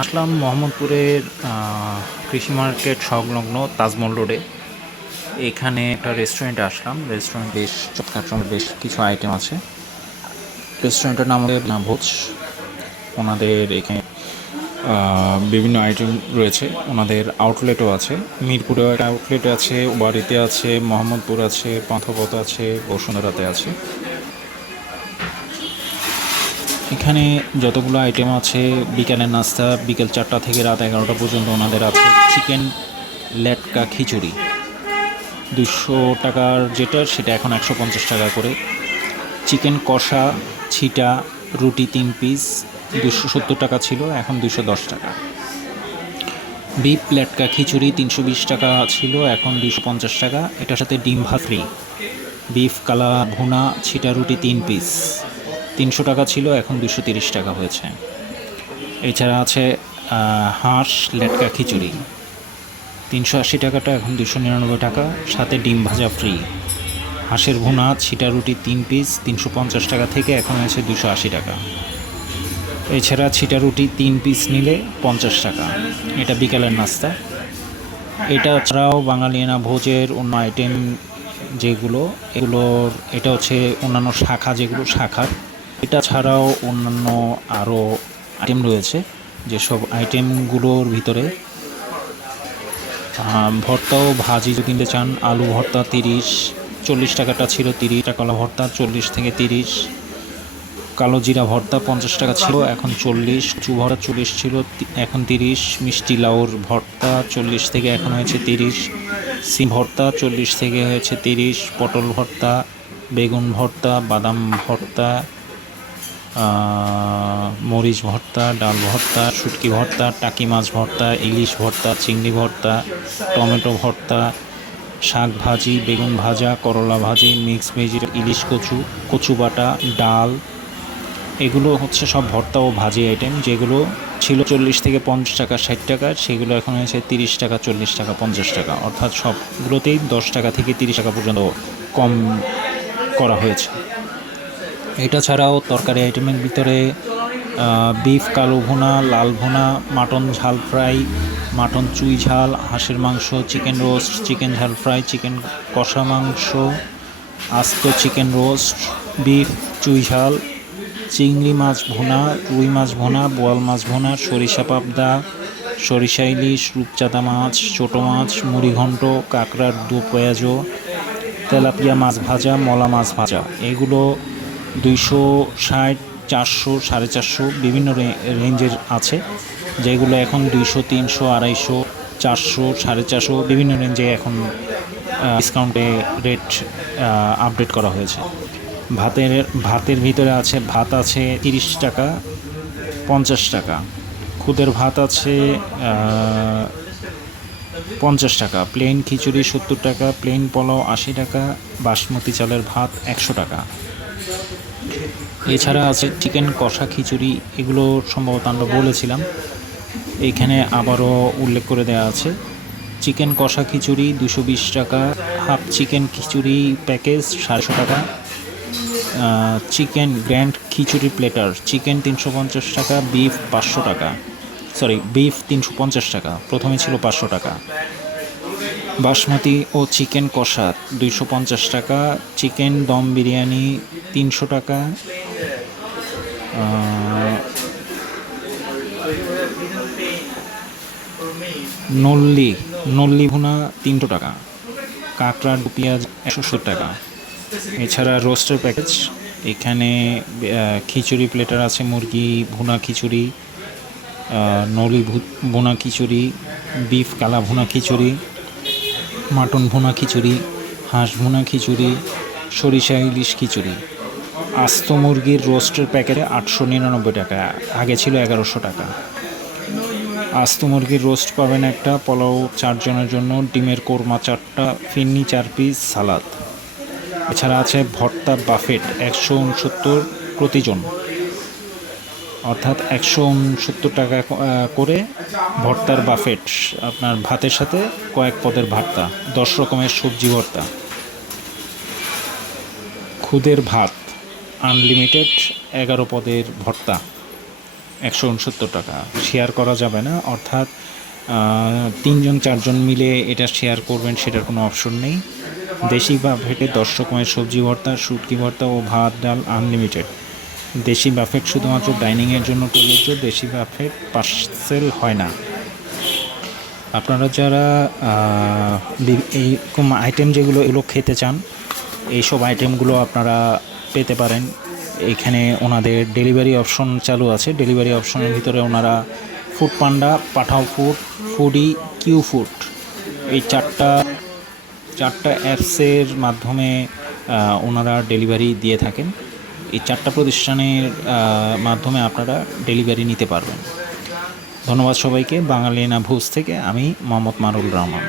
আসলাম মোহাম্মদপুরের কৃষি মার্কেট সংলগ্ন তাজমহল রোডে। এখানে একটা রেস্টুরেন্টে আসলাম। রেস্টুরেন্ট বেশ চমৎকার, বেশ কিছু আইটেম আছে। রেস্টুরেন্টের নাম হলো ভোজ। ওনাদের এখানে বিভিন্ন আইটেম রয়েছে। ওনাদের আউটলেটও আছে, মিরপুরেও একটা আউটলেট আছে, বাড়িতে আছে, মোহাম্মদপুর আছে, পান্থপথ আছে, বসুন্ধরাতে আছে। এখানে যতগুলো আইটেম আছে, বিকালের নাস্তা বিকেল 4টা থেকে রাত 11টা পর্যন্ত ওনাদের আছে। চিকেন লেটকা খিচুড়ি 200 টাকার যেটা, সেটা এখন 150 টাকা করে। চিকেন কষা ছিটা রুটি 3 পিস 270 টাকা ছিল, এখন 210 টাকা। বিফ লেটকা খিচুড়ি 320 টাকা ছিল, এখন 250 টাকা। এটার সাথে ডিম ভাত ফ্রি। বিফ কালা ভুনা ছিটা রুটি 3 পিস 300 টাকা ছিল, এখন 230 টাকা হয়েছে। এছাড়া আছে হাঁস লেটকা খিচুড়ি 380 টাকাটা এখন 299 টাকা, সাথে ডিম ভাজা ফ্রি। হাঁসের ভুনা ছিটা রুটি 3 পিস 350 টাকা থেকে এখন হয়েছে 280 টাকা। এছাড়া ছিটা রুটি 3 পিস নিলে 50 টাকা। এটা বিকালের নাস্তা। এটা ছাড়াও বাঙালিয়ানা ভোজের অন্য আইটেম যেগুলো, এটা হচ্ছে অন্যান্য শাখা, যেগুলো শাখার। এটা ছাড়াও অন্যান্য আরও আইটেম রয়েছে, যেসব আইটেমগুলোর ভিতরে ভর্তা ও ভাজি যদি নিতে চান, আলু ভর্তা 40 টাকাটা ছিল 30 টাকা, কলা ভর্তা 40 থেকে 30, কালো জিরা ভর্তা 50 টাকা ছিল, এখন 40, কচু ভর্তা 40 ছিল, এখন 30, মিষ্টি লাউর ভর্তা 40 থেকে এখন হয়েছে 30, সিম ভর্তা 40 থেকে হয়েছে 30, পটল ভর্তা, বেগুন ভর্তা, বাদাম ভর্তা, মরিচ ভর্তা, ডাল ভর্তা, শুটকি ভর্তা, টাকি মাছ ভর্তা, ইলিশ ভর্তা, চিংড়ি ভর্তা, টমেটো ভর্তা, শাক ভাজি, বেগুন ভাজা, করলা ভাজি, মিক্স ভেজি, ইলিশ কচু, কচু বাটা, ডাল। এগুলো হচ্ছে সব ভর্তা ও ভাজি আইটেম, যেগুলো ছিল 40 থেকে 50 টাকা 60 টাকা, সেগুলো এখন হয়েছে 30 টাকা, 40 টাকা, 50 টাকা। অর্থাৎ সবগুলোতেই 10 টাকা থেকে 30 টাকা পর্যন্ত কম করা হয়েছে। এটা ছাড়াও তরকারি আইটেমের ভিতরে বিফ কালো ভুনা, লাল ভুনা, মাটন ঝাল ফ্রাই, মাটন চুই ঝাল, হাঁসের মাংস, চিকেন রোস্ট, চিকেন ঝাল ফ্রাই, চিকেন কষা মাংস, আস্ত চিকেন রোস্ট, বিফ চুই ঝাল, চিংড়ি মাছ ভুনা, রুই মাছ ভুনা, বোয়াল মাছ ভুনা, সরিষা পাবদা, সরিষা ইলিশ, রূপচাঁদা মাছ, ছোটো মাছ, মুড়িঘণ্ট, কাঁকড়ার দু পেঁয়াজো, তেলাপিয়া মাছ ভাজা, মলা মাছ ভাজা। এগুলো 260, 400, 450 বিভিন্ন রেঞ্জের আছে, যেগুলো এখন 200, 300, 250, 400, 450 বিভিন্ন রেঞ্জে এখন ডিসকাউন্টে রেট আপডেট করা হয়েছে। ভাতের ভিতরে আছে, ভাত আছে 30 টাকা, 50 টাকা। খুদের ভাত আছে 50 টাকা। প্লেন খিচুড়ি 70 টাকা, প্লেন পোলাও 80 টাকা, বাসমতি চালের ভাত 100 টাকা। এছাড়া আছে চিকেন কষা খিচুড়ি, এগুলো সম্ভবত আমরা বলেছিলাম, এইখানে আবারও উল্লেখ করে দেওয়া আছে। চিকেন কষা খিচুড়ি 220 টাকা, হাফ চিকেন খিচুড়ি প্যাকেজ 750 টাকা, চিকেন গ্র্যান্ড খিচুড়ি প্লেটার চিকেন 350 টাকা, বিফ 500 টাকা, বিফ 350 টাকা, প্রথমে ছিল 500 টাকা। বাসমতি ও চিকেন কষা 250 টাকা, চিকেন দম বিরিয়ানি 300 টাকা, নল্লি ভুনা 300 টাকা, কাঁকড়ার পেঁয়াজ 170 টাকা। এছাড়া রোস্টের প্যাকেজ, এখানে খিচুড়ি প্লেটার আছে, মুরগি ভুনা খিচুড়ি, নলি ভুনা খিচুড়ি, বিফ কালা ভুনা খিচুড়ি, মাটন ভুনা খিচুড়ি, হাঁস ভুনা খিচুড়ি, সরিষা ইলিশ খিচুড়ি। আস্ত মুরগির রোস্টের প্যাকেটে 899 টাকা, আগে ছিল 1100 টাকা। আস্ত মুরগির রোস্ট পাবেন একটা, পোলাও 4 জনের জন্য, ডিমের কোরমা 4টা, ফিন্নি 4 পিস, সালাদ। এছাড়া আছে ভর্তা বাফেট 169 প্রতিজন, অর্থাৎ 169 টাকা করে ভর্তার বাফেট, আপনার ভাতের সাথে কয়েক পদের ভর্তা, 10 রকমের সবজি ভর্তা। খুদের ভাত আনলিমিটেড 11 পদের ভর্তা। 169 টাকা। শেয়ার করা যাবে না, অর্থাৎ 3জন 4জন মিলে এটা শেয়ার করবেন সেটার কোনো অপশন নেই। দেশি বাফেটে 10 রকমের সবজি ভর্তা, শুটকি ভর্তা ও ভাত ডাল আনলিমিটেড। দেশি বাফেট শুধুমাত্র ডাইনিংয়ের জন্য প্রযোজ্য, দেশি বাফেট পার্সেল হয় না। আপনারা যারা এইরকম আইটেম যেগুলো এগুলো খেতে চান, এইসব আইটেমগুলো আপনারা পেতে পারেন। এখানে ওনাদের ডেলিভারি অপশন চালু আছে। ডেলিভারি অপশনের ভিতরে ওনারা ফুড পান্ডা, পাঠাও ফুড, ফুডি, কিউ ফুড, এই চারটা অ্যাপসের মাধ্যমে ওনারা ডেলিভারি দিয়ে থাকেন। এই চারটা প্রতিষ্ঠানের মাধ্যমে আপনারা ডেলিভারি নিতে পারবেন। ধন্যবাদ সবাইকে। বাঙালিয়ানা ভুজ থেকে আমি মোহাম্মদ মারুল রহমান।